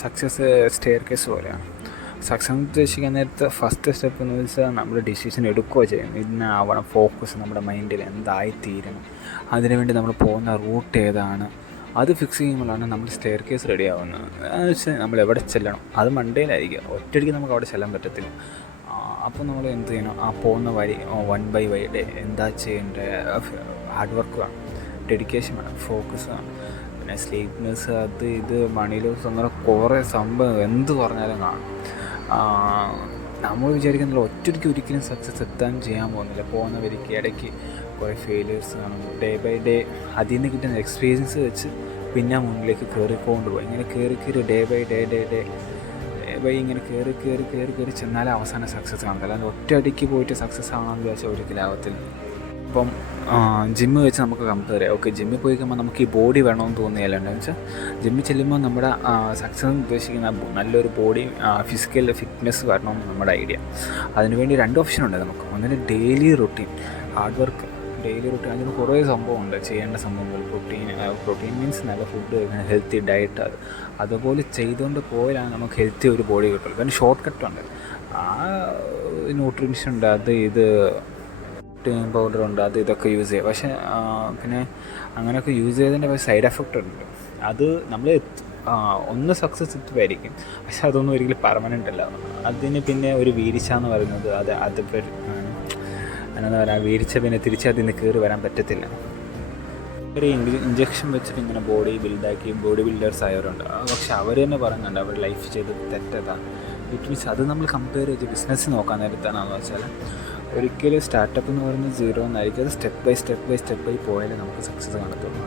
Success stair case പോലെയാണ്. Success ഉദ്ദേശിക്കാൻ നേരത്തെ first step എന്ന് വെച്ചാൽ നമ്മൾ ഡിസിഷൻ എടുക്കുകയോ ചെയ്യും. ഇന്നാവണം ഫോക്കസ് നമ്മുടെ മൈൻഡിൽ എന്തായിത്തീരണം, അതിനുവേണ്ടി നമ്മൾ പോകുന്ന റൂട്ട് ഏതാണ്, അത് ഫിക്സ് ചെയ്യുമ്പോഴാണ് നമ്മൾ സ്റ്റെയർ കേസ് റെഡി ആവുന്നത്. എന്ന് വെച്ചാൽ നമ്മൾ എവിടെ ചെല്ലണം അത് മണ്ടയിലായിരിക്കും, ഒറ്റയടിക്ക് നമുക്ക് അവിടെ ചെല്ലാൻ പറ്റത്തില്ല. അപ്പോൾ നമ്മൾ എന്ത് ചെയ്യണം, ആ പോകുന്ന വഴി വൺ ബൈ വൈ ഡേ എന്താ ചെയ്യേണ്ടത്, ഹാർഡ് വർക്ക് വേണം, ഡെഡിക്കേഷൻ വേണം, ഫോക്കസ് വേണം, പിന്നെ സ്ലീപ്നെസ്, അത് ഇത് മണി ലോസ്, അങ്ങനെ കുറേ സംഭവം എന്ത് പറഞ്ഞാലും കാണും. നമ്മൾ വിചാരിക്കുന്നില്ല ഒറ്റയ്ക്ക് ഒരിക്കലും സക്സസ് എത്താൻ ചെയ്യാൻ പോകുന്നില്ല. പോകുന്ന വരിക്ക് ഇടയ്ക്ക് കുറേ ഫെയിലിയേഴ്സ് കാണും. ഡേ ബൈ ഡേ അതിൽ നിന്ന് കിട്ടുന്ന എക്സ്പീരിയൻസ് വെച്ച് പിന്നെ മുന്നിലേക്ക് കയറിക്കൊണ്ട് പോകും. ഇങ്ങനെ കയറി ഡേ ബൈ ഡേ ബൈ ഇങ്ങനെ കയറി ചെന്നാലേ അവസാനം സക്സസ് കാണും. അല്ലാതെ ഒറ്റയടിക്ക് പോയിട്ട് സക്സസ് ആവണമെന്ന് വിചാരിച്ചാൽ ഒരിക്കലും ആവത്തില്ല. ഇപ്പം ജിമ്മ് വെച്ച് നമുക്ക് കമ്പയർ ചെയ്യാം. ഓക്കെ, ജിമ്മിൽ പോയി കഴിയുമ്പോൾ നമുക്ക് ഈ ബോഡി വേണമെന്ന് തോന്നിയല്ല. എന്താണെന്ന് വെച്ചാൽ ജിമ്മിൽ ചെല്ലുമ്പോൾ നമ്മുടെ സക്സസ് ഉദ്ദേശിക്കുന്ന നല്ലൊരു ബോഡി ഫിസിക്കൽ ഫിറ്റ്നസ് വരണമെന്ന് നമ്മുടെ ഐഡിയ. അതിനുവേണ്ടി രണ്ട് ഓപ്ഷൻ ഉണ്ട് നമുക്ക്. ഒന്നിന് daily routine, hard work, daily routine. അതിന് കുറേ സംഭവമുണ്ട്, ചെയ്യേണ്ട സംഭവങ്ങൾ. പ്രോട്ടീൻ മീൻസ് നല്ല ഫുഡ് കഴിക്കണം, ഹെൽത്തി ഡയറ്റ്. അതുപോലെ ചെയ്തുകൊണ്ട് പോയാലാണ് നമുക്ക് ഹെൽത്തി ഒരു ബോഡി കിട്ടുള്ളൂ. പിന്നെ ഷോർട്ട് കട്ടുണ്ട്, ആ ന്യൂട്രീഷൻ ഉണ്ട്, അത് ഇത് പ്രോട്ടീൻ പൗഡറുണ്ട്, അത് ഇതൊക്കെ യൂസ് ചെയ്യുക. പക്ഷേ പിന്നെ അങ്ങനെയൊക്കെ യൂസ് ചെയ്തതിൻ്റെ സൈഡ് എഫക്റ്റ് ഉണ്ട്. അത് നമ്മൾ ഒന്ന് സക്സസ് എത്തുമായിരിക്കും, പക്ഷെ അതൊന്നും ഒരിക്കലും പെർമനൻ്റ് അല്ല. അതിന് പിന്നെ ഒരു വീഴ്ച എന്ന് പറയുന്നത് അത് എന്താ പറയുക, വീഴ്ച പിന്നെ തിരിച്ചതിന് കയറി വരാൻ പറ്റത്തില്ല. ഒരു ഇഞ്ചക്ഷൻ വെച്ചിട്ട് ഇങ്ങനെ ബോഡി ബിൽഡാക്കി ബോഡി ബിൽഡേഴ്സ് ആയവരുണ്ട്. പക്ഷെ അവർ തന്നെ പറയുന്നുണ്ട് അവർ ലൈഫ് ചെയ്തത് തെറ്റതാണ്. ഇറ്റ് മീൻസ് അത് നമ്മൾ കമ്പയർ ചെയ്ത് ബിസിനസ് നോക്കാൻ നേരത്താണെന്ന് വെച്ചാൽ ഒരിക്കലും സ്റ്റാർട്ടപ്പ് എന്ന് പറയുന്നത് സീറോ എന്നായിരിക്കും. അത് സ്റ്റെപ്പ് ബൈ പോയാലേ നമുക്ക് സക്സസ് കാണത്തുള്ളൂ.